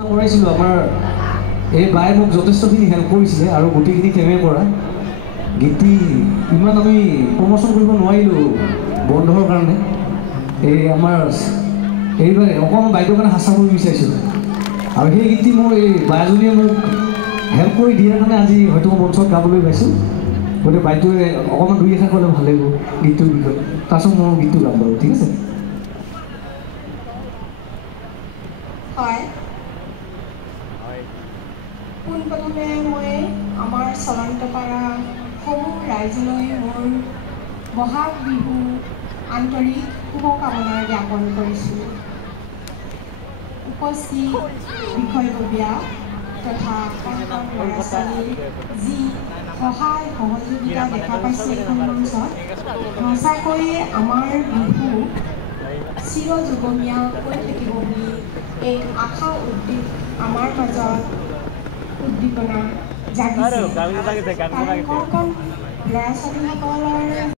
কৰাইছিলোঁ আমাৰ এই বায়ে মোক যথেষ্টখিনি হেল্প কৰিছিলে আৰু গোটেইখিনি টেমে কৰা গীতটি ইমান আমি প্ৰমোশ্যন কৰিব নোৱাৰিলোঁ বন্ধৰ কাৰণে এই আমাৰ এইবাৰ অকণমান বাইদেউৰ কাৰণে হাঁচা কৰিব বিচাৰিছিলোঁ আৰু সেই গীতটি মোৰ এই বাজনীয়ে মোক হেল্প কৰি দিয়াৰ কাৰণে আজি হয়তো মঞ্চত গাবলৈ পাইছোঁ গতিকে বাইদেৱে অকণমান দুই এষাৰ ক'লে ভাল লাগিব গীতটোৰ বিষয়ে তাৰপিছত মই গীতটো গাম বাৰু ঠিক আছে হয় পোনপ্ৰথমে মই আমাৰ চলন্তপাৰা সমূহ ৰাইজলৈ মোৰ বহাগ বিহু আন্তৰিক শুভকামনা জ্ঞাপন কৰিছোঁ উপস্থিত বিষয়ববীয়া তথা ল'ৰা ছোৱালীৰ যি সহায় সহযোগিতা দেখা পাইছে এইখন মঞ্চত সঁচাকৈয়ে আমাৰ বিহু চিৰযুগমীয়া হৈ থাকিব বুলি এক আশা আমাৰ মাজত উদ্দীপনা জাগিছে কাৰণ কণ কণ ল'ৰা ছোৱালীসকলৰ